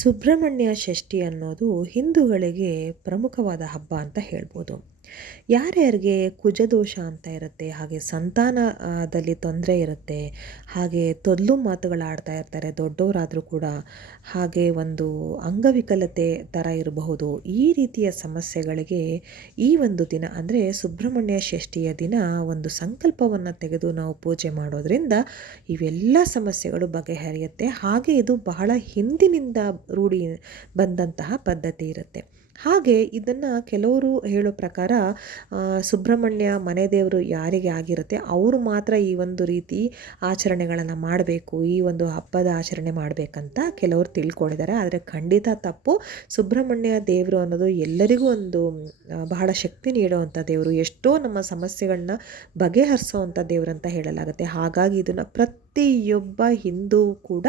ಸುಬ್ರಹ್ಮಣ್ಯ ಷಷ್ಠಿ ಅನ್ನೋದು ಹಿಂದೂಗಳಿಗೆ ಪ್ರಮುಖವಾದ ಹಬ್ಬ ಅಂತ ಹೇಳ್ಬೋದು. ಯಾರ್ಯಾರಿಗೆ ಕುಜದೋಷ ಅಂತ ಇರುತ್ತೆ, ಹಾಗೆ ಸಂತಾನದಲ್ಲಿ ತೊಂದರೆ ಇರುತ್ತೆ, ಹಾಗೆ ತೊದಲು ಮಾತುಗಳಾಡ್ತಾ ಇರ್ತಾರೆ, ದೊಡ್ಡವರಾದರೂ ಕೂಡ ಹಾಗೆ ಒಂದು ಅಂಗವಿಕಲತೆ ಥರ ಇರಬಹುದು. ಈ ರೀತಿಯ ಸಮಸ್ಯೆಗಳಿಗೆ ಈ ಒಂದು ದಿನ ಅಂದರೆ ಸುಬ್ರಹ್ಮಣ್ಯ ಷಷ್ಠಿಯ ದಿನ ಒಂದು ಸಂಕಲ್ಪವನ್ನು ತೆಗೆದು ನಾವು ಪೂಜೆ ಮಾಡೋದ್ರಿಂದ ಇವೆಲ್ಲ ಸಮಸ್ಯೆಗಳು ಬಗೆಹರಿಯುತ್ತೆ. ಹಾಗೆ ಇದು ಬಹಳ ಹಿಂದಿನಿಂದ ರೂಢಿ ಬಂದಂತಹ ಪದ್ಧತಿ ಇರುತ್ತೆ. ಹಾಗೆ ಇದನ್ನು ಕೆಲವರು ಹೇಳೋ ಪ್ರಕಾರ ಸುಬ್ರಹ್ಮಣ್ಯ ಮನೆ ದೇವರು ಯಾರಿಗೆ ಆಗಿರುತ್ತೆ, ಅವರು ಮಾತ್ರ ಈ ಒಂದು ರೀತಿ ಆಚರಣೆಗಳನ್ನು ಮಾಡಬೇಕು, ಈ ಒಂದು ಹಬ್ಬದ ಆಚರಣೆ ಮಾಡಬೇಕಂತ ಕೆಲವರು ತಿಳ್ಕೊಂಡಿದ್ದಾರೆ. ಆದರೆ ಖಂಡಿತ ತಪ್ಪು. ಸುಬ್ರಹ್ಮಣ್ಯ ದೇವರು ಅನ್ನೋದು ಎಲ್ಲರಿಗೂ ಒಂದು ಬಹಳ ಶಕ್ತಿ ನೀಡುವಂಥ ದೇವರು. ಎಷ್ಟೋ ನಮ್ಮ ಸಮಸ್ಯೆಗಳನ್ನ ಬಗೆಹರಿಸೋವಂಥ ದೇವರು ಅಂತ ಹೇಳಲಾಗುತ್ತೆ. ಹಾಗಾಗಿ ಇದನ್ನು ಪ್ರತಿಯೊಬ್ಬ ಹಿಂದೂ ಕೂಡ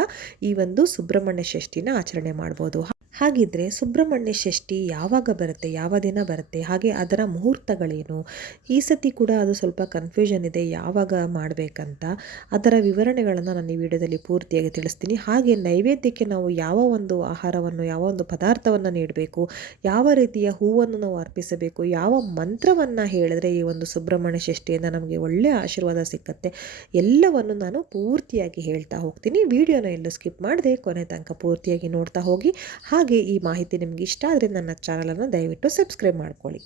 ಈ ಒಂದು ಸುಬ್ರಹ್ಮಣ್ಯ ಷಷ್ಠಿನ ಆಚರಣೆ ಮಾಡ್ಬೋದು. ಹಾಗಿದ್ರೆ ಸುಬ್ರಹ್ಮಣ್ಯ ಷಷ್ಠಿ ಯಾವಾಗ ಬರುತ್ತೆ, ಯಾವ ದಿನ ಬರುತ್ತೆ, ಹಾಗೆ ಅದರ ಮುಹೂರ್ತಗಳೇನು? ಈ ಸತಿ ಕೂಡ ಅದು ಸ್ವಲ್ಪ ಕನ್ಫ್ಯೂಷನ್ ಇದೆ, ಯಾವಾಗ ಮಾಡಬೇಕಂತ. ಅದರ ವಿವರಣೆಗಳನ್ನು ನಾನು ಈ ವಿಡಿಯೋದಲ್ಲಿ ಪೂರ್ತಿಯಾಗಿ ತಿಳಿಸ್ತೀನಿ. ಹಾಗೆ ನೈವೇದ್ಯಕ್ಕೆ ನಾವು ಯಾವ ಒಂದು ಆಹಾರವನ್ನು, ಯಾವ ಒಂದು ಪದಾರ್ಥವನ್ನು ನೀಡಬೇಕು, ಯಾವ ರೀತಿಯ ಹೂವನ್ನು ನಾವು ಅರ್ಪಿಸಬೇಕು, ಯಾವ ಮಂತ್ರವನ್ನು ಹೇಳಿದ್ರೆ ಈ ಒಂದು ಸುಬ್ರಹ್ಮಣ್ಯ ಷಷ್ಠಿಯಿಂದ ನಮಗೆ ಒಳ್ಳೆಯ ಆಶೀರ್ವಾದ ಸಿಕ್ಕತ್ತೆ, ಎಲ್ಲವನ್ನು ನಾನು ಪೂರ್ತಿಯಾಗಿ ಹೇಳ್ತಾ ಹೋಗ್ತೀನಿ. ವಿಡಿಯೋನ ಎಲ್ಲೂ ಸ್ಕಿಪ್ ಮಾಡದೆ ಕೊನೆ ತನಕ ಪೂರ್ತಿಯಾಗಿ ನೋಡ್ತಾ ಹೋಗಿ. ಹಾಗೆ ಈ ಮಾಹಿತಿ ನಿಮಗೆ ಇಷ್ಟ ಆದರೆ ನನ್ನ ಚಾನಲನ್ನು ದಯವಿಟ್ಟು ಸಬ್ಸ್ಕ್ರೈಬ್ ಮಾಡ್ಕೊಳ್ಳಿ.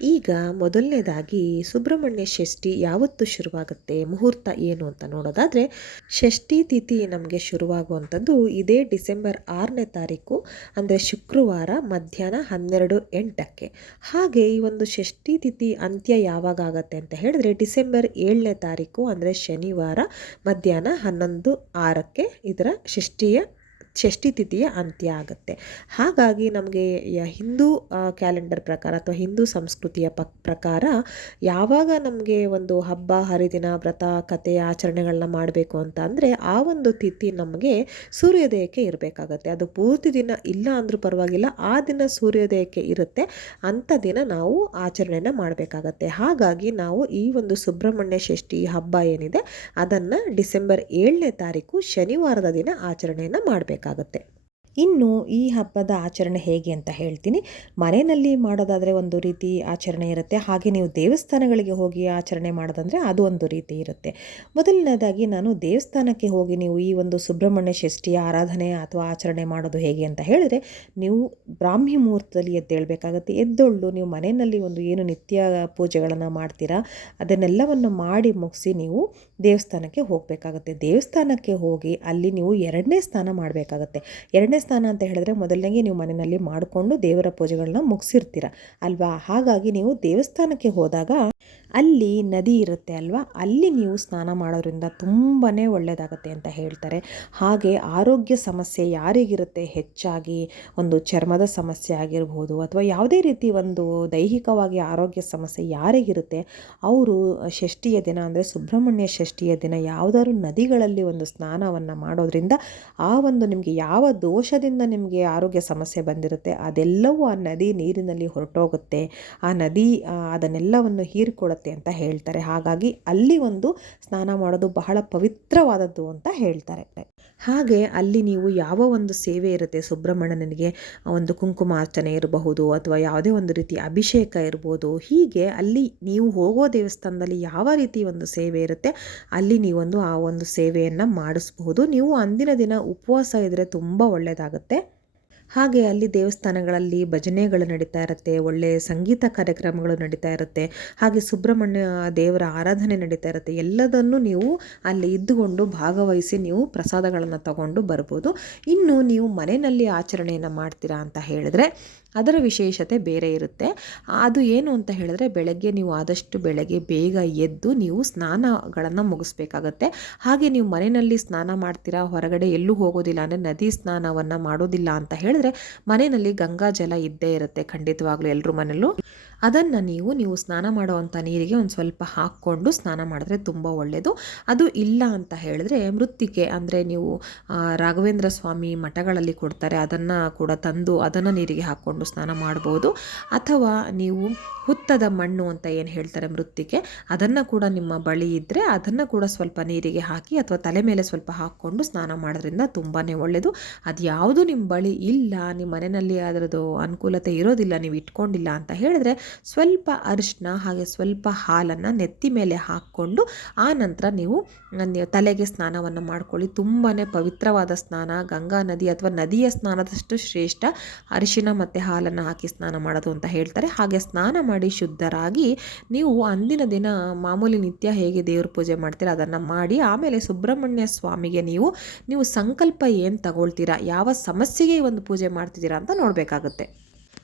ಈಗ ಮೊದಲನೇದಾಗಿ ಸುಬ್ರಹ್ಮಣ್ಯ ಷಷ್ಠಿ ಯಾವತ್ತು ಶುರುವಾಗುತ್ತೆ? ಮುಹೂರ್ತ ಏನು ಅಂತ ನೋಡೋದಾದರೆ, ಷಷ್ಠಿ ತಿಥಿ ನಮಗೆ ಶುರುವಾಗುವಂಥದ್ದು ಇದೇ ಡಿಸೆಂಬರ್ ಆರನೇ ತಾರೀಕು, ಅಂದರೆ ಶುಕ್ರವಾರ ಮಧ್ಯಾಹ್ನ ಹನ್ನೆರಡು ಎಂಟಕ್ಕೆ. ಹಾಗೆ ಈ ಒಂದು ಷಷ್ಠಿ ತಿಥಿ ಅಂತ್ಯ ಯಾವಾಗ ಆಗುತ್ತೆ ಅಂತ ಹೇಳಿದ್ರೆ, ಡಿಸೆಂಬರ್ ಏಳನೇ ತಾರೀಕು, ಅಂದರೆ ಶನಿವಾರ ಮಧ್ಯಾಹ್ನ ಹನ್ನೊಂದು ಆರಕ್ಕೆ ಇದರ ಷಷ್ಠಿಯ ಷಷ್ಠಿ ತಿಥಿಯ ಅಂತ್ಯ ಆಗುತ್ತೆ. ಹಾಗಾಗಿ ನಮಗೆ ಹಿಂದೂ ಕ್ಯಾಲೆಂಡರ್ ಪ್ರಕಾರ ಅಥವಾ ಹಿಂದೂ ಸಂಸ್ಕೃತಿಯ ಪಕ್, ಪ್ರಕಾರ ಯಾವಾಗ ನಮಗೆ ಒಂದು ಹಬ್ಬ, ಹರಿದಿನ, ವ್ರತ ಕತೆ ಆಚರಣೆಗಳನ್ನ ಮಾಡಬೇಕು ಅಂತ ಅಂದರೆ ಆ ಒಂದು ತಿಥಿ ನಮಗೆ ಸೂರ್ಯೋದಯಕ್ಕೆ ಇರಬೇಕಾಗತ್ತೆ. ಅದು ಪೂರ್ತಿ ದಿನ ಇಲ್ಲ ಅಂದರೂ ಪರವಾಗಿಲ್ಲ, ಆ ದಿನ ಸೂರ್ಯೋದಯಕ್ಕೆ ಇರುತ್ತೆ. ಅಂಥ ದಿನ ನಾವು ಆಚರಣೆಯನ್ನು ಮಾಡಬೇಕಾಗತ್ತೆ. ಹಾಗಾಗಿ ನಾವು ಈ ಒಂದು ಸುಬ್ರಹ್ಮಣ್ಯ ಷಷ್ಠಿ ಹಬ್ಬ ಏನಿದೆ, ಅದನ್ನು ಡಿಸೆಂಬರ್ ಏಳನೇ ತಾರೀಕು ಶನಿವಾರದ ದಿನ ಆಚರಣೆಯನ್ನು ಮಾಡಬೇಕಾಗತ್ತೆ ಇನ್ನು ಈ ಹಬ್ಬದ ಆಚರಣೆ ಹೇಗೆ ಅಂತ ಹೇಳ್ತೀನಿ. ಮನೆಯಲ್ಲಿ ಮಾಡೋದಾದರೆ ಒಂದು ರೀತಿ ಆಚರಣೆ ಇರುತ್ತೆ. ಹಾಗೆ ನೀವು ದೇವಸ್ಥಾನಗಳಿಗೆ ಹೋಗಿ ಆಚರಣೆ ಮಾಡೋದಂದರೆ ಅದು ಒಂದು ರೀತಿ ಇರುತ್ತೆ. ಮೊದಲನೇದಾಗಿ ನಾನು ದೇವಸ್ಥಾನಕ್ಕೆ ಹೋಗಿ ನೀವು ಈ ಒಂದು ಸುಬ್ರಹ್ಮಣ್ಯ ಷಷ್ಠಿಯ ಆರಾಧನೆ ಅಥವಾ ಆಚರಣೆ ಮಾಡೋದು ಹೇಗೆ ಅಂತ ಹೇಳಿದ್ರೆ, ನೀವು ಬ್ರಾಹ್ಮಿ ಮುಹೂರ್ತದಲ್ಲಿ ಎದ್ದೇಳಬೇಕಾಗತ್ತೆ. ಎದ್ದೊಳ್ಳು ನೀವು ಮನೆಯಲ್ಲಿ ಒಂದು ಏನು ನಿತ್ಯ ಪೂಜೆಗಳನ್ನು ಮಾಡ್ತೀರಾ, ಅದನ್ನೆಲ್ಲವನ್ನು ಮಾಡಿ ಮುಗಿಸಿ ನೀವು ದೇವಸ್ಥಾನಕ್ಕೆ ಹೋಗಬೇಕಾಗತ್ತೆ. ದೇವಸ್ಥಾನಕ್ಕೆ ಹೋಗಿ ಅಲ್ಲಿ ನೀವು ಎರಡನೇ ಸ್ನಾನ ಮಾಡಬೇಕಾಗತ್ತೆ. ಎರಡನೇ ಸ್ನಾನ ಅಂತ ಹೇಳಿದ್ರೆ ಮೊದಲನೇಗೆ ನೀವು ಮನೆಯಲ್ಲಿ ಮಾಡಿಕೊಂಡು ದೇವರ ಪೂಜೆಗಳನ್ನ ಮುಗಿಸಿರ್ತೀರ. ಅಲ್ವಾ? ಹಾಗಾಗಿ ನೀವು ದೇವಸ್ಥಾನಕ್ಕೆ ಹೋದಾಗ ಅಲ್ಲಿ ನದಿ ಇರುತ್ತೆ ಅಲ್ವಾ? ಅಲ್ಲಿ ನೀವು ಸ್ನಾನ ಮಾಡೋದ್ರಿಂದ ತುಂಬಾ ಒಳ್ಳೆಯದಾಗತ್ತೆ ಅಂತ ಹೇಳ್ತಾರೆ. ಹಾಗೆ ಆರೋಗ್ಯ ಸಮಸ್ಯೆ ಯಾರಿಗಿರುತ್ತೆ? ಹೆಚ್ಚಾಗಿ ಒಂದು ಚರ್ಮದ ಸಮಸ್ಯೆ ಆಗಿರ್ಬೋದು ಅಥವಾ ಯಾವುದೇ ರೀತಿ ಒಂದು ದೈಹಿಕವಾಗಿ ಆರೋಗ್ಯ ಸಮಸ್ಯೆ ಯಾರಿಗಿರುತ್ತೆ? ಅವರು ಷಷ್ಠಿಯ ದಿನ ಅಂದರೆ ಸುಬ್ರಹ್ಮಣ್ಯ ಷಷ್ಠಿಯ ದಿನ ಯಾವುದಾದ್ರು ನದಿಗಳಲ್ಲಿ ಒಂದು ಸ್ನಾನವನ್ನು ಮಾಡೋದ್ರಿಂದ ಆ ಒಂದು ನಿಮಗೆ ಯಾವ ದೋಷದಿಂದ ನಿಮಗೆ ಆರೋಗ್ಯ ಸಮಸ್ಯೆ ಬಂದಿರುತ್ತೆ ಅದೆಲ್ಲವೂ ಆ ನದಿ ನೀರಿನಲ್ಲಿ ಹೊರಟೋಗುತ್ತೆ. ಆ ನದಿ ಅದನ್ನೆಲ್ಲವನ್ನು ಹೀರಿಕೊಳ್ಳುತ್ತೆ ಅಂತ ಹೇಳ್ತಾರೆ. ಹಾಗಾಗಿ ಅಲ್ಲಿ ಒಂದು ಸ್ನಾನ ಮಾಡೋದು ಬಹಳ ಪವಿತ್ರವಾದದ್ದು ಅಂತ ಹೇಳ್ತಾರೆ. ಹಾಗೆ ಅಲ್ಲಿ ನೀವು ಯಾವ ಒಂದು ಸೇವೆ ಇರುತ್ತೆ, ಸುಬ್ರಹ್ಮಣ್ಯನಿಗೆ ಒಂದು ಕುಂಕುಮಾರ್ಚನೆ ಇರಬಹುದು ಅಥವಾ ಯಾವುದೇ ಒಂದು ರೀತಿ ಅಭಿಷೇಕ ಇರ್ಬೋದು ಹೀಗೆ ಅಲ್ಲಿ ನೀವು ಹೋಗೋ ದೇವಸ್ಥಾನದಲ್ಲಿ ಯಾವ ರೀತಿ ಒಂದು ಸೇವೆ ಇರುತ್ತೆ, ಅಲ್ಲಿ ನೀವೊಂದು ಆ ಒಂದು ಸೇವೆಯನ್ನು ಮಾಡಿಸಬಹುದು. ನೀವು ಅಂದಿನ ದಿನ ಉಪವಾಸ ಇದ್ದರೆ ತುಂಬ ಒಳ್ಳೆಯದಾಗುತ್ತೆ ಹಾಗೆ ಅಲ್ಲಿ ದೇವಸ್ಥಾನಗಳಲ್ಲಿ ಭಜನೆಗಳು ನಡೀತಾ ಇರುತ್ತೆ ಒಳ್ಳೆಯ ಸಂಗೀತ ಕಾರ್ಯಕ್ರಮಗಳು ನಡೀತಾ ಇರುತ್ತೆ, ಹಾಗೆ ಸುಬ್ರಹ್ಮಣ್ಯ ದೇವರ ಆರಾಧನೆ ನಡೀತಾ ಇರುತ್ತೆ. ಎಲ್ಲದನ್ನು ನೀವು ಅಲ್ಲಿ ಇದ್ದುಕೊಂಡು ಭಾಗವಹಿಸಿ ನೀವು ಪ್ರಸಾದಗಳನ್ನು ತಗೊಂಡು ಬರ್ಬೋದು. ಇನ್ನು ನೀವು ಮನೆಯಲ್ಲಿ ಆಚರಣೆಯನ್ನು ಮಾಡ್ತೀರಾ ಅಂತ ಹೇಳಿದ್ರೆ ಅದರ ವಿಶೇಷತೆ ಬೇರೆ ಇರುತ್ತೆ. ಅದು ಏನು ಅಂತ ಹೇಳಿದ್ರೆ ಬೆಳಗ್ಗೆ ನೀವು ಆದಷ್ಟು ಬೆಳಗ್ಗೆ ಬೇಗ ಎದ್ದು ನೀವು ಸ್ನಾನಗಳನ್ನು ಮುಗಿಸ್ಬೇಕಾಗತ್ತೆ. ಹಾಗೆ ನೀವು ಮನೆಯಲ್ಲಿ ಸ್ನಾನ ಮಾಡ್ತೀರಾ, ಹೊರಗಡೆ ಎಲ್ಲೂ ಹೋಗೋದಿಲ್ಲ ಅಂದರೆ ನದಿ ಸ್ನಾನವನ್ನು ಮಾಡೋದಿಲ್ಲ ಅಂತ ಹೇಳಿದ್ರೆ ಮನೆಯಲ್ಲಿ ಗಂಗಾ ಜಲ ಇದ್ದೇ ಇರುತ್ತೆ ಖಂಡಿತವಾಗ್ಲೂ ಎಲ್ಲರೂ ಮನೆಯಲ್ಲೂ ಅದನ್ನು ನೀವು ನೀವು ಸ್ನಾನ ಮಾಡುವಂಥ ನೀರಿಗೆ ಒಂದು ಸ್ವಲ್ಪ ಹಾಕ್ಕೊಂಡು ಸ್ನಾನ ಮಾಡಿದ್ರೆ ತುಂಬ ಒಳ್ಳೆಯದು ಅದು ಇಲ್ಲ ಅಂತ ಹೇಳಿದ್ರೆ ಮೃತ್ತಿಕೆ ಅಂದರೆ ನೀವು ರಾಘವೇಂದ್ರ ಸ್ವಾಮಿ ಮಠಗಳಲ್ಲಿ ಕೊಡ್ತಾರೆ, ಅದನ್ನು ಕೂಡ ತಂದು ಅದನ್ನು ನೀರಿಗೆ ಹಾಕ್ಕೊಂಡು ಸ್ನಾನ ಮಾಡ್ಬೋದು. ಅಥವಾ ನೀವು ಹುತ್ತದ ಮಣ್ಣು ಅಂತ ಏನು ಹೇಳ್ತಾರೆ ಮೃತ್ತಿಕೆ, ಅದನ್ನು ಕೂಡ ನಿಮ್ಮ ಬಳಿ ಇದ್ದರೆ ಅದನ್ನು ಕೂಡ ಸ್ವಲ್ಪ ನೀರಿಗೆ ಹಾಕಿ ಅಥವಾ ತಲೆ ಮೇಲೆ ಸ್ವಲ್ಪ ಹಾಕ್ಕೊಂಡು ಸ್ನಾನ ಮಾಡೋದ್ರಿಂದ ತುಂಬಾ ಒಳ್ಳೆಯದು ಅದು ಯಾವುದು ನಿಮ್ಮ ಬಳಿ ಇಲ್ಲ ನಿಮ್ಮ ಮನೆಯಲ್ಲಿ ಅದರದ್ದು ಅನುಕೂಲತೆ ಇರೋದಿಲ್ಲ, ನೀವು ಇಟ್ಕೊಂಡಿಲ್ಲ ಅಂತ ಹೇಳಿದ್ರೆ ಸ್ವಲ್ಪ ಅರಿಶಿನ ಹಾಗೆ ಸ್ವಲ್ಪ ಹಾಲನ್ನು ನೆತ್ತಿ ಮೇಲೆ ಹಾಕ್ಕೊಂಡು ಆ ನಂತರ ನೀವು ತಲೆಗೆ ಸ್ನಾನವನ್ನು ಮಾಡ್ಕೊಳ್ಳಿ. ತುಂಬಾ ಪವಿತ್ರವಾದ ಸ್ನಾನ, ಗಂಗಾ ನದಿ ಅಥವಾ ನದಿಯ ಸ್ನಾನದಷ್ಟು ಶ್ರೇಷ್ಠ. ಅರಿಶಿನ ಮತ್ತು ಹಾಲನ್ನು ಹಾಕಿ ಸ್ನಾನ ಮಾಡೋದು ಅಂತ ಹೇಳ್ತಾರೆ. ಹಾಗೆ ಸ್ನಾನ ಮಾಡಿ ಶುದ್ಧರಾಗಿ ನೀವು ಅಂದಿನ ದಿನ ಮಾಮೂಲಿ ನಿತ್ಯ ಹೇಗೆ ದೇವ್ರ ಪೂಜೆ ಮಾಡ್ತೀರಾ ಅದನ್ನು ಮಾಡಿ ಆಮೇಲೆ ಸುಬ್ರಹ್ಮಣ್ಯ ಸ್ವಾಮಿಗೆ ನೀವು ನೀವು ಸಂಕಲ್ಪ ಏನು ತಗೊಳ್ತೀರಾ, ಯಾವ ಸಮಸ್ಯೆಗೆ ಒಂದು ಪೂಜೆ ಮಾಡ್ತಿದ್ದೀರಾ ಅಂತ ನೋಡಬೇಕಾಗುತ್ತೆ.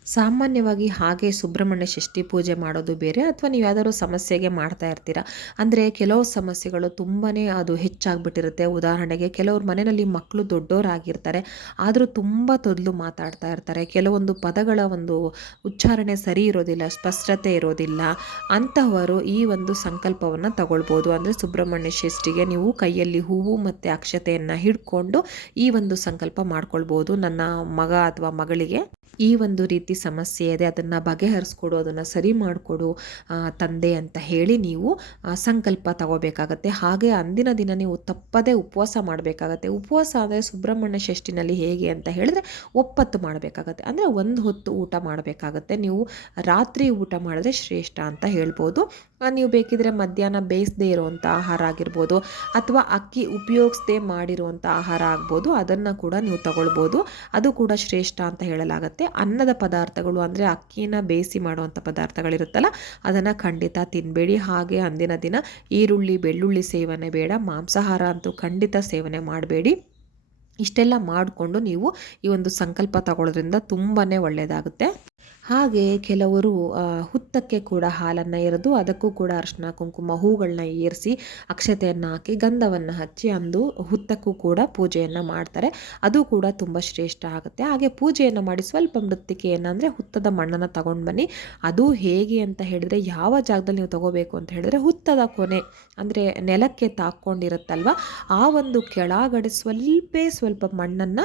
ಸಾಮಾನ್ಯವಾಗಿ ಹಾಗೆ ಸುಬ್ರಹ್ಮಣ್ಯ ಷಷ್ಠಿ ಪೂಜೆ ಮಾಡೋದು ಬೇರೆ ಅಥವಾ ನೀವು ಯಾವ್ದಾದ್ರು ಸಮಸ್ಯೆಗೆ ಮಾಡ್ತಾ ಇರ್ತೀರಾ? ಅಂದರೆ ಕೆಲವು ಸಮಸ್ಯೆಗಳು ತುಂಬಾ ಅದು ಹೆಚ್ಚಾಗ್ಬಿಟ್ಟಿರುತ್ತೆ. ಉದಾಹರಣೆಗೆ ಕೆಲವ್ರ ಮನೆಯಲ್ಲಿ ಮಕ್ಕಳು ದೊಡ್ಡವರಾಗಿರ್ತಾರೆ ಆದರೂ ತುಂಬ ತೊದಲು ಮಾತಾಡ್ತಾ ಇರ್ತಾರೆ. ಕೆಲವೊಂದು ಪದಗಳ ಒಂದು ಉಚ್ಚಾರಣೆ ಸರಿ ಇರೋದಿಲ್ಲ, ಸ್ಪಷ್ಟತೆ ಇರೋದಿಲ್ಲ ಅಂತಹವರು ಈ ಒಂದು ಸಂಕಲ್ಪವನ್ನು ತಗೊಳ್ಬೋದು. ಅಂದರೆ ಸುಬ್ರಹ್ಮಣ್ಯ ಷಷ್ಠಿಗೆ ನೀವು ಕೈಯಲ್ಲಿ ಹೂವು ಮತ್ತು ಅಕ್ಷತೆಯನ್ನು ಹಿಡ್ಕೊಂಡು ಈ ಒಂದು ಸಂಕಲ್ಪ ಮಾಡ್ಕೊಳ್ಬೋದು. ನನ್ನ ಮಗ ಅಥವಾ ಮಗಳಿಗೆ ಈ ಒಂದು ರೀತಿ ಸಮಸ್ಯೆ ಇದೆ, ಅದನ್ನು ಬಗೆಹರಿಸ್ಕೊಡು, ಅದನ್ನು ಸರಿ ಮಾಡಿಕೊಡು ತಂದೆ ಅಂತ ಹೇಳಿ ನೀವು ಸಂಕಲ್ಪ ತಗೋಬೇಕಾಗತ್ತೆ. ಹಾಗೆ ಅಂದಿನ ದಿನ ನೀವು ತಪ್ಪದೇ ಉಪವಾಸ ಮಾಡಬೇಕಾಗತ್ತೆ. ಉಪವಾಸ ಅಂದರೆ ಸುಬ್ರಹ್ಮಣ್ಯ ಷಷ್ಠಿನಲ್ಲಿ ಹೇಗೆ ಅಂತ ಹೇಳಿದ್ರೆ ಒಪ್ಪತ್ತು ಮಾಡಬೇಕಾಗತ್ತೆ. ಅಂದರೆ ಒಂದು ಹೊತ್ತು ಊಟ ಮಾಡಬೇಕಾಗತ್ತೆ. ನೀವು ರಾತ್ರಿ ಊಟ ಮಾಡಿದ್ರೆ ಶ್ರೇಷ್ಠ ಅಂತ ಹೇಳ್ಬೋದು. ನೀವು ಬೇಕಿದ್ರೆ ಮಧ್ಯಾಹ್ನ ಬೇಯಿಸದೇ ಇರುವಂಥ ಆಹಾರ ಆಗಿರ್ಬೋದು ಅಥವಾ ಅಕ್ಕಿ ಉಪಯೋಗಿಸದೆ ಮಾಡಿರುವಂಥ ಆಹಾರ ಆಗ್ಬೋದು, ಅದನ್ನು ಕೂಡ ನೀವು ತಗೊಳ್ಬೋದು. ಅದು ಕೂಡ ಶ್ರೇಷ್ಠ ಅಂತ ಹೇಳಲಾಗುತ್ತೆ. ಅನ್ನದ ಪದಾರ್ಥಗಳು ಅಂದರೆ ಅಕ್ಕಿನ ಬೇಯಿಸಿ ಮಾಡುವಂಥ ಪದಾರ್ಥಗಳಿರುತ್ತಲ್ಲ, ಅದನ್ನು ಖಂಡಿತ ತಿನ್ನಬೇಡಿ ಹಾಗೆ ಅಂದಿನ ದಿನ ಈರುಳ್ಳಿ, ಬೆಳ್ಳುಳ್ಳಿ ಸೇವನೆ ಬೇಡ, ಮಾಂಸಾಹಾರ ಅಂತೂ ಖಂಡಿತ ಸೇವನೆ ಮಾಡಬೇಡಿ. ಇಷ್ಟೆಲ್ಲ ಮಾಡಿಕೊಂಡು ನೀವು ಈ ಒಂದು ಸಂಕಲ್ಪ ತಗೊಳ್ಳೋದ್ರಿಂದ ತುಂಬಾ ಒಳ್ಳೆಯದಾಗುತ್ತೆ ಹಾಗೆ ಕೆಲವರು ಹುತ್ತಕ್ಕೆ ಕೂಡ ಹಾಲನ್ನು ಎರೆದು ಅದಕ್ಕೂ ಕೂಡ ಅರಿಶಿನ ಕುಂಕುಮ ಹೂಗಳನ್ನ ಏರಿಸಿ ಅಕ್ಷತೆಯನ್ನು ಹಾಕಿ ಗಂಧವನ್ನು ಹಚ್ಚಿ ಅಂದು ಹುತ್ತಕ್ಕೂ ಕೂಡ ಪೂಜೆಯನ್ನು ಮಾಡ್ತಾರೆ. ಅದು ಕೂಡ ತುಂಬ ಶ್ರೇಷ್ಠ ಆಗುತ್ತೆ. ಹಾಗೆ ಪೂಜೆಯನ್ನು ಮಾಡಿ ಸ್ವಲ್ಪ ಮೃತ್ತಿಕೆ ಏನಂದರೆ ಹುತ್ತದ ಮಣ್ಣನ್ನು ತಗೊಂಡು ಬನ್ನಿ. ಅದು ಹೇಗೆ ಅಂತ ಹೇಳಿದರೆ ಯಾವ ಜಾಗದಲ್ಲಿ ನೀವು ತಗೋಬೇಕು ಅಂತ ಹೇಳಿದ್ರೆ ಹುತ್ತದ ಕೊನೆ ಅಂದರೆ ನೆಲಕ್ಕೆ ತಾಕೊಂಡಿರುತ್ತಲ್ವ ಆ ಒಂದು ಕೆಳಗಡೆ ಸ್ವಲ್ಪ ಸ್ವಲ್ಪ ಮಣ್ಣನ್ನು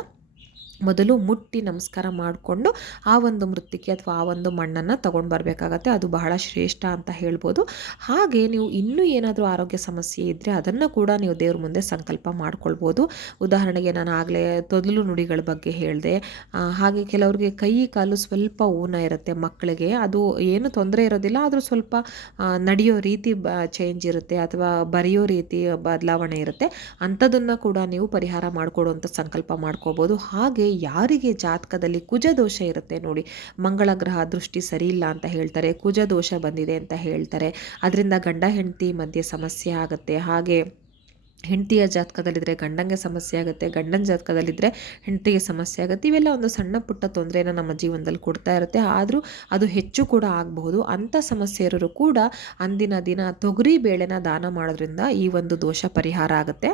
ಮೊದಲು ಮುಟ್ಟಿ ನಮಸ್ಕಾರ ಮಾಡಿಕೊಂಡು ಆ ಒಂದು ಮೃತ್ತಿಕೆ ಅಥವಾ ಆ ಒಂದು ಮಣ್ಣನ್ನು ತೊಗೊಂಡು ಬರಬೇಕಾಗತ್ತೆ. ಅದು ಬಹಳ ಶ್ರೇಷ್ಠ ಅಂತ ಹೇಳ್ಬೋದು. ಹಾಗೆ ನೀವು ಇನ್ನೂ ಏನಾದರೂ ಆರೋಗ್ಯ ಸಮಸ್ಯೆ ಇದ್ದರೆ ಅದನ್ನು ಕೂಡ ನೀವು ದೇವ್ರ ಮುಂದೆ ಸಂಕಲ್ಪ ಮಾಡ್ಕೊಳ್ಬೋದು. ಉದಾಹರಣೆಗೆ ನಾನು ಆಗಲೇ ತೊದಲು ನುಡಿಗಳ ಬಗ್ಗೆ ಹೇಳಿದೆ. ಹಾಗೆ ಕೆಲವರಿಗೆ ಕೈ, ಕಾಲು ಸ್ವಲ್ಪ ಊನ ಇರುತ್ತೆ ಮಕ್ಕಳಿಗೆ. ಅದು ಏನು ತೊಂದರೆ ಇರೋದಿಲ್ಲ, ಆದರೂ ಸ್ವಲ್ಪ ನಡೆಯೋ ರೀತಿ ಬ ಚೇಂಜ್ ಇರುತ್ತೆ ಅಥವಾ ಬರೆಯೋ ರೀತಿ ಬದಲಾವಣೆ ಇರುತ್ತೆ. ಅಂಥದ್ದನ್ನು ಕೂಡ ನೀವು ಪರಿಹಾರ ಮಾಡಿಕೊಡುವಂಥ ಸಂಕಲ್ಪ ಮಾಡ್ಕೋಬೋದು ಹಾಗೆ ಯಾರಿಗೆ ಜಾತಕದಲ್ಲಿ ಕುಜ ದೋಷ ಇರುತ್ತೆ ನೋಡಿ. ಮಂಗಳ ಗ್ರಹ ದೃಷ್ಟಿ ಸರಿ ಇಲ್ಲ ಅಂತ ಹೇಳ್ತಾರೆ ಕುಜ ದೋಷ ಬಂದಿದೆ ಅಂತ ಹೇಳ್ತಾರೆ. ಅದರಿಂದ ಗಂಡ ಹೆಂಡತಿ ಮಧ್ಯೆ ಸಮಸ್ಯೆ ಆಗುತ್ತೆ. ಹಾಗೆ ಹೆಂಡತಿಯ ಜಾತಕದಲ್ಲಿದ್ದರೆ ಗಂಡಂಗೆ ಸಮಸ್ಯೆ ಆಗುತ್ತೆ, ಗಂಡನ ಜಾತಕದಲ್ಲಿದ್ದರೆ ಹೆಂಡತಿಗೆ ಸಮಸ್ಯೆ ಆಗುತ್ತೆ. ಇವೆಲ್ಲ ಒಂದು ಸಣ್ಣ ಪುಟ್ಟ ತೊಂದರೆನ ನಮ್ಮ ಜೀವನದಲ್ಲಿ ಕೊಡ್ತಾ ಇರುತ್ತೆ. ಆದರೂ ಅದು ಹೆಚ್ಚು ಕೂಡ ಆಗಬಹುದು. ಅಂಥ ಸಮಸ್ಯೆ ಇರೋರು ಕೂಡ ಅಂದಿನ ದಿನ ತೊಗರಿ ಬೇಳೆನ ದಾನ ಮಾಡೋದ್ರಿಂದ ಈ ಒಂದು ದೋಷ ಪರಿಹಾರ ಆಗುತ್ತೆ.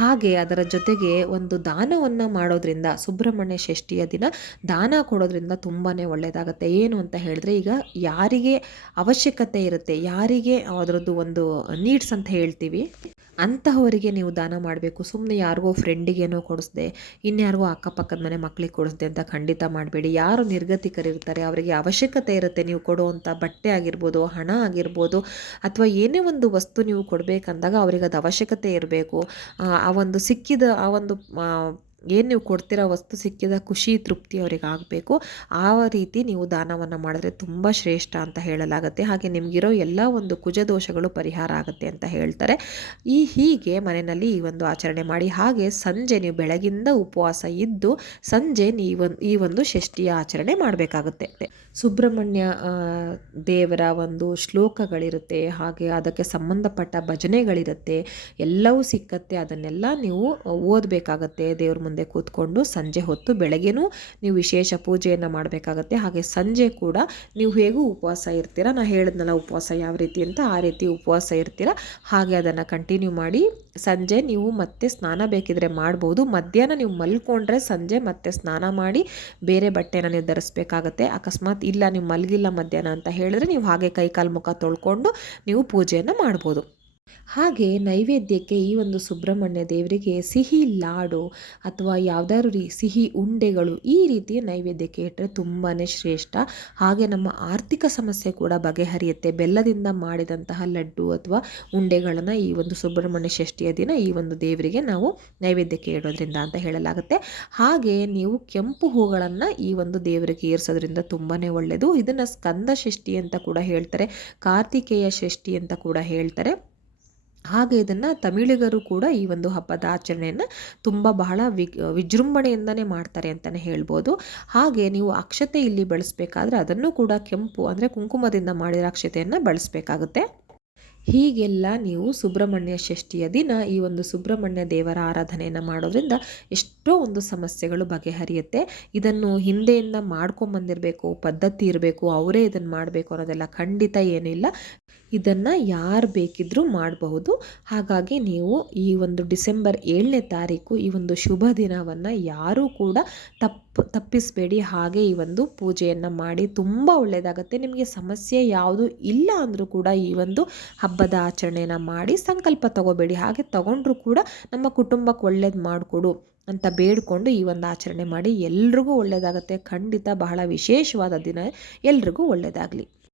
ಹಾಗೆ ಅದರ ಜೊತೆಗೆ ಒಂದು ದಾನವನ್ನು ಮಾಡೋದ್ರಿಂದ, ಸುಬ್ರಹ್ಮಣ್ಯ ಷಷ್ಠಿಯ ದಿನ ದಾನ ಕೊಡೋದ್ರಿಂದ ತುಂಬಾ ಒಳ್ಳೆಯದಾಗುತ್ತೆ ಏನು ಅಂತ ಹೇಳಿದ್ರೆ, ಈಗ ಯಾರಿಗೆ ಅವಶ್ಯಕತೆ ಇರುತ್ತೆ, ಯಾರಿಗೆ ಅದರದ್ದು ಒಂದು ನೀಡ್ಸ್ ಅಂತ ಹೇಳ್ತೀವಿ, ಅಂತಹವರಿಗೆ ನೀವು ದಾನ ಮಾಡಬೇಕು. ಸುಮ್ಮನೆ ಯಾರಿಗೋ ಫ್ರೆಂಡಿಗೇನೋ ಕೊಡಿಸ್ದೆ, ಇನ್ಯಾರಿಗೋ ಅಕ್ಕಪಕ್ಕದ ಮನೆ ಮಕ್ಕಳಿಗೆ ಕೊಡಿಸ್ದೆ ಅಂತ ಖಂಡಿತ ಮಾಡಬೇಡಿ. ಯಾರು ನಿರ್ಗತಿಕರಿರ್ತಾರೆ, ಅವರಿಗೆ ಅವಶ್ಯಕತೆ ಇರುತ್ತೆ ನೀವು ಕೊಡುವಂಥ ಬಟ್ಟೆ ಆಗಿರ್ಬೋದು, ಹಣ ಆಗಿರ್ಬೋದು, ಅಥವಾ ಏನೇ ಒಂದು ವಸ್ತು ನೀವು ಕೊಡಬೇಕಂದಾಗ ಅವರಿಗೆ ಅದು ಅವಶ್ಯಕತೆ ಇರಬೇಕು. ಆ ಒಂದು ಸಿಕ್ಕಿದ ಆ ಒಂದು ಏನು ನೀವು ಕೊಡ್ತಿರೋ ವಸ್ತು ಸಿಕ್ಕಿದ ಖುಷಿ, ತೃಪ್ತಿ ಅವರಿಗೆ ಆಗಬೇಕು. ಆ ರೀತಿ ನೀವು ದಾನವನ್ನು ಮಾಡಿದ್ರೆ ತುಂಬ ಶ್ರೇಷ್ಠ ಅಂತ ಹೇಳಲಾಗುತ್ತೆ. ಹಾಗೆ ನಿಮಗಿರೋ ಎಲ್ಲ ಒಂದು ಕುಜದೋಷಗಳು ಪರಿಹಾರ ಆಗುತ್ತೆ ಅಂತ ಹೇಳ್ತಾರೆ. ಈ ಹೀಗೆ ಮನೆಯಲ್ಲಿ ಈ ಒಂದು ಆಚರಣೆ ಮಾಡಿ, ಹಾಗೆ ಸಂಜೆ ನೀವು ಬೆಳಗಿಂದ ಉಪವಾಸ ಇದ್ದು, ಸಂಜೆ ನೀವು ಈ ಒಂದು ಷಷ್ಠಿಯ ಆಚರಣೆ ಮಾಡಬೇಕಾಗುತ್ತೆ. ಸುಬ್ರಹ್ಮಣ್ಯ ದೇವರ ಒಂದು ಶ್ಲೋಕಗಳಿರುತ್ತೆ, ಹಾಗೆ ಅದಕ್ಕೆ ಸಂಬಂಧಪಟ್ಟ ಭಜನೆಗಳಿರುತ್ತೆ, ಎಲ್ಲವೂ ಸಿಕ್ಕತ್ತೆ. ಅದನ್ನೆಲ್ಲ ನೀವು ಓದಬೇಕಾಗತ್ತೆ ದೇವ್ರ ಮುಂದೆ ಕೂತ್ಕೊಂಡು ಸಂಜೆ ಹೊತ್ತು ಬೆಳಗ್ಗೆನೂ ನೀವು ವಿಶೇಷ ಪೂಜೆಯನ್ನು ಮಾಡಬೇಕಾಗತ್ತೆ. ಹಾಗೆ ಸಂಜೆ ಕೂಡ ನೀವು ಹೇಗೂ ಉಪವಾಸ ಇರ್ತೀರ? ನಾನು ಹೇಳಿದ್ನಲ್ಲ ಉಪವಾಸ ಯಾವ ರೀತಿ ಅಂತ, ಆ ರೀತಿ ಉಪವಾಸ ಇರ್ತೀರ? ಹಾಗೆ ಅದನ್ನು ಕಂಟಿನ್ಯೂ ಮಾಡಿ ಸಂಜೆ ನೀವು ಮತ್ತೆ ಸ್ನಾನ ಬೇಕಿದ್ರೆ ಮಾಡ್ಬೋದು. ಮಧ್ಯಾಹ್ನ ನೀವು ಮಲ್ಕೊಂಡ್ರೆ ಸಂಜೆ ಮತ್ತೆ ಸ್ನಾನ ಮಾಡಿ ಬೇರೆ ಬಟ್ಟೆನ ನೀವು ಧರಿಸ್ಬೇಕಾಗತ್ತೆ ಅಕಸ್ಮಾತ್ ಇಲ್ಲ, ನೀವು ಮಲಗಿಲ್ಲ ಮಧ್ಯಾಹ್ನ ಅಂತ ಹೇಳಿದ್ರೆ ನೀವು ಹಾಗೆ ಕೈಕಾಲು ಮುಖ ತೊಳ್ಕೊಂಡು ನೀವು ಪೂಜೆಯನ್ನು ಮಾಡ್ಬೋದು. ಹಾಗೆ ನೈವೇದ್ಯಕ್ಕೆ ಈ ಒಂದು ಸುಬ್ರಹ್ಮಣ್ಯ ದೇವರಿಗೆ ಸಿಹಿ ಲಾಡು ಅಥವಾ ಯಾವುದಾದ್ರು ರೀ ಸಿಹಿ ಉಂಡೆಗಳು ಈ ರೀತಿಯ ನೈವೇದ್ಯಕ್ಕೆ ಇಟ್ಟರೆ ತುಂಬಾ ಶ್ರೇಷ್ಠ. ಹಾಗೆ ನಮ್ಮ ಆರ್ಥಿಕ ಸಮಸ್ಯೆ ಕೂಡ ಬಗೆಹರಿಯುತ್ತೆ. ಬೆಲ್ಲದಿಂದ ಮಾಡಿದಂತಹ ಲಡ್ಡು ಅಥವಾ ಉಂಡೆಗಳನ್ನು ಈ ಒಂದು ಸುಬ್ರಹ್ಮಣ್ಯ ಷಷ್ಠಿಯ ದಿನ ಈ ಒಂದು ದೇವರಿಗೆ ನಾವು ನೈವೇದ್ಯಕ್ಕೆ ಇಡೋದ್ರಿಂದ ಅಂತ ಹೇಳಲಾಗುತ್ತೆ. ಹಾಗೆ ನೀವು ಕೆಂಪು ಹೂಗಳನ್ನು ಈ ಒಂದು ದೇವರಿಗೆ ಏರಿಸೋದ್ರಿಂದ ತುಂಬಾ ಒಳ್ಳೆಯದು ಇದನ್ನು ಸ್ಕಂದ ಷಷ್ಠಿ ಅಂತ ಕೂಡ ಹೇಳ್ತಾರೆ. ಕಾರ್ತಿಕೇಯ ಷಷ್ಠಿ ಅಂತ ಕೂಡ ಹೇಳ್ತಾರೆ. ಹಾಗೆ ಇದನ್ನು ತಮಿಳಿಗರು ಕೂಡ ಈ ಒಂದು ಹಬ್ಬದ ಆಚರಣೆಯನ್ನು ತುಂಬ ಬಹಳ ವಿ, ವಿಜೃಂಭಣೆಯಿಂದನೇ ಮಾಡ್ತಾರೆ ಅಂತಲೇ ಹೇಳ್ಬೋದು. ಹಾಗೆ ನೀವು ಅಕ್ಷತೆ ಇಲ್ಲಿ ಬಳಸಬೇಕಾದ್ರೆ ಅದನ್ನು ಕೂಡ ಕೆಂಪು ಅಂದರೆ ಕುಂಕುಮದಿಂದ ಮಾಡಿದ ಅಕ್ಷತೆಯನ್ನು ಬಳಸಬೇಕಾಗುತ್ತೆ. ಹೀಗೆಲ್ಲ ನೀವು ಸುಬ್ರಹ್ಮಣ್ಯ ಷಷ್ಠಿಯ ದಿನ ಈ ಒಂದು ಸುಬ್ರಹ್ಮಣ್ಯ ದೇವರ ಆರಾಧನೆಯನ್ನು ಮಾಡೋದ್ರಿಂದ ಎಷ್ಟೋ ಒಂದು ಸಮಸ್ಯೆಗಳು ಬಗೆಹರಿಯುತ್ತೆ. ಇದನ್ನು ಹಿಂದೆಯಿಂದ ಮಾಡ್ಕೊಂಬಂದಿರಬೇಕು, ಪದ್ಧತಿ ಇರಬೇಕು, ಅವರೇ ಇದನ್ನು ಮಾಡಬೇಕು ಅನ್ನೋದೆಲ್ಲ ಖಂಡಿತ ಏನಿಲ್ಲ. ಇದನ್ನು ಯಾರು ಬೇಕಿದ್ದರೂ ಮಾಡಬಹುದು. ಹಾಗಾಗಿ ನೀವು ಈ ಒಂದು ಡಿಸೆಂಬರ್ ಏಳನೇ ತಾರೀಕು ಈ ಒಂದು ಶುಭ ದಿನವನ್ನು ಯಾರೂ ಕೂಡ ತಪ್ಪು, ತಪ್ಪಿಸಬೇಡಿ. ಹಾಗೆ ಈ ಒಂದು ಪೂಜೆಯನ್ನು ಮಾಡಿ ತುಂಬ ಒಳ್ಳೆಯದಾಗುತ್ತೆ ನಿಮಗೆ ಸಮಸ್ಯೆ ಯಾವುದು ಇಲ್ಲ ಅಂದರೂ ಕೂಡ ಈ ಒಂದು ಹಬ್ಬದ ಆಚರಣೆಯನ್ನು ಮಾಡಿ ಸಂಕಲ್ಪ ತಗೋಬೇಡಿ. ಹಾಗೆ ತಗೊಂಡ್ರೂ ಕೂಡ ನಮ್ಮ ಕುಟುಂಬಕ್ಕೆ ಒಳ್ಳೇದು ಮಾಡಿಕೊಡು. ಅಂತ ಬೇಡಿಕೊಂಡು ಈ ಒಂದು ಆಚರಣೆ ಮಾಡಿ ಎಲ್ರಿಗೂ ಒಳ್ಳೆಯದಾಗತ್ತೆ ಖಂಡಿತ ಬಹಳ ವಿಶೇಷವಾದ ದಿನ. ಎಲ್ರಿಗೂ ಒಳ್ಳೆಯದಾಗಲಿ